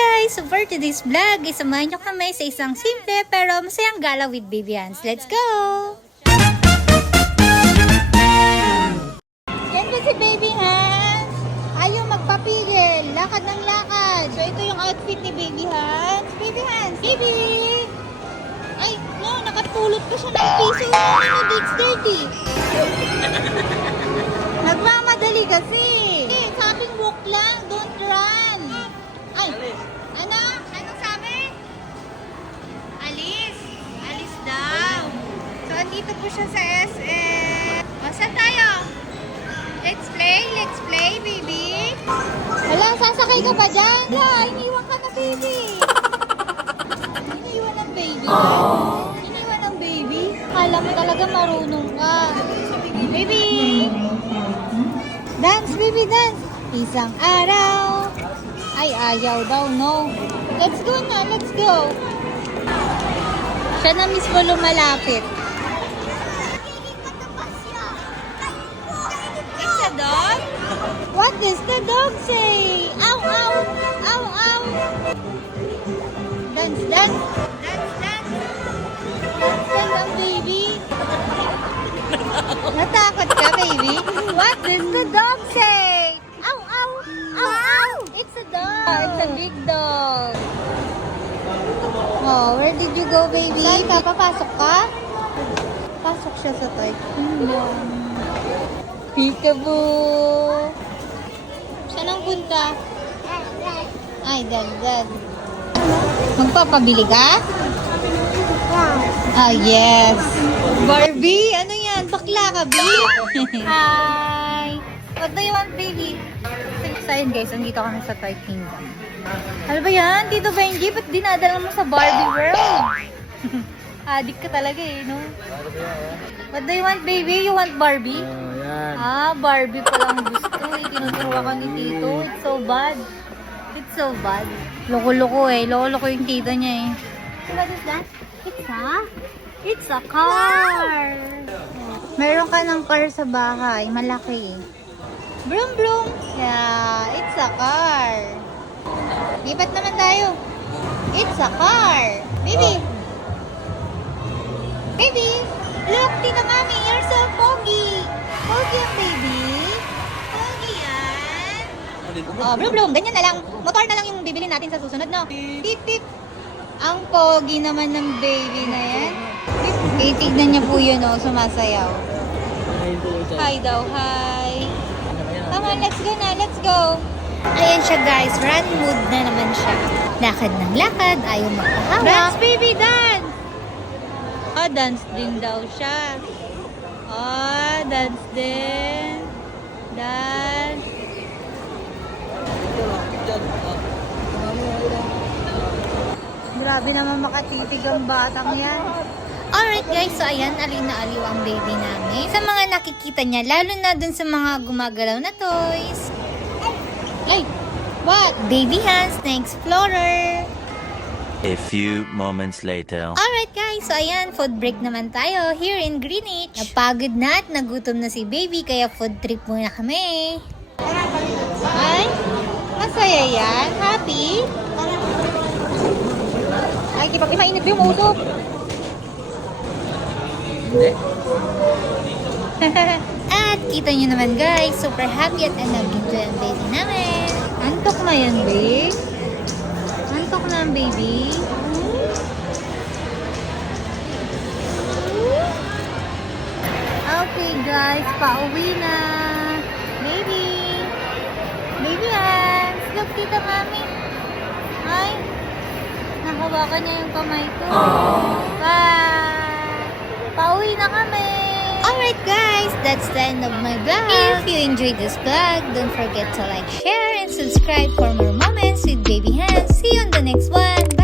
guys! So for today's vlog, isamahan nyo kami sa isang simple pero masayang gala with Baby Hans. Let's go! Yan po si Baby Hans. Ayaw magpapigil. Lakad ng lakad. So ito yung outfit ni Baby Hans. Baby Hans! Baby! Ay, no, nakatulot pa siya ng piso. Ano, it's dirty. Nagmamadali kasi. Hey, sabing walk lang, don't run. Ay, ano? Anong sabi? Alis. Alis daw. So, andito po siya sa SM. O, saan tayo? Let's play, baby. Hala, sasakay ka ba dyan? Hala, iniwan ka na, baby. Iniwan ng baby. Iniwan ng baby. Akala mo talaga marunong ka. Baby. Dance, baby, dance. Isang araw. Ay, ayaw daw, no. Let's go na, let's go. Siya na mismo lumalapit. It's a dog? What does the dog say? Ow, ow, ow, ow. Dance, dance. Dance, dance. Dance, dance ang baby. Natakot ka, baby? What does the dog say? Ow, ow, ow, ow. It's a dog. It's a big dog. Oh, where did you go, baby? Saan ka? Papasok ka? Pasok siya sa toy kingdom. Peekaboo. Saan ang punta? Ay, dad. Magpapabili ka? Ah, yes. Barbie, ano yan? Bakla ka, baby? Hi. What do you want, baby? So yun guys, andito kami sa Toy Kingdom. Ano ba yan? Tito Benji, ba't dinadala mo sa Barbie world? Adik ka talaga eh, no? What do you want, baby? You want Barbie? Yan. Ah, Barbie palang gusto eh. Tinuturuan ka ni Tito. It's so bad. It's so bad. Loko-loko eh. Loko-loko yung tito niya eh. What is that? It's a car. Meron ka ng car sa bahay. Malaki. Vroom vroom. Yeah, it's a car. Lipat naman tayo. It's a car. Baby. Baby. Look, Tita Mami, you're so pogi. Pogi ang baby. Pogi yan. Oh, vroom vroom. Ganyan na lang. Motor na lang yung bibili natin sa susunod, no? Tip tip. Ang pogi naman ng baby na yan. Tignan niya po yun, oh, sumasayaw. Hi daw, hi. Come on, let's go na, let's go. Ayan siya guys, run mood na naman siya. Lakad ng lakad, ayaw magpahawak. Dance baby, dance! Ah, dance din daw siya. Ah, dance din. Dance. Grabe naman makatitig ang batang yan. Alright guys, so ayan, alin na aliw ang baby namin. Sa mga nakikita niya, lalo na dun sa mga gumagalaw na toys. Ay! What? Baby Hans na Explorer. A few moments later. Alright guys, so ayan, food break naman tayo here in Greenwich. Napagod na at nagutom na si baby, kaya food trip muna kami. Ay, masaya yan. Happy? Ay, kipag mainit yung usok. At kita nyo naman guys, super happy at nag-enjoy ang baby namin. Antok na yan, babe. Antok na ang baby. Okay guys, pauwi na. Baby. Baby Hans. Look, Tita Mami. Ay. Nakawakan niya yung kamay ko. Bye. Pauwi na kami. Alright guys, that's the end of my vlog. If you enjoyed this vlog, don't forget to like, share, and subscribe for more moments with Baby Hans. See you on the next one.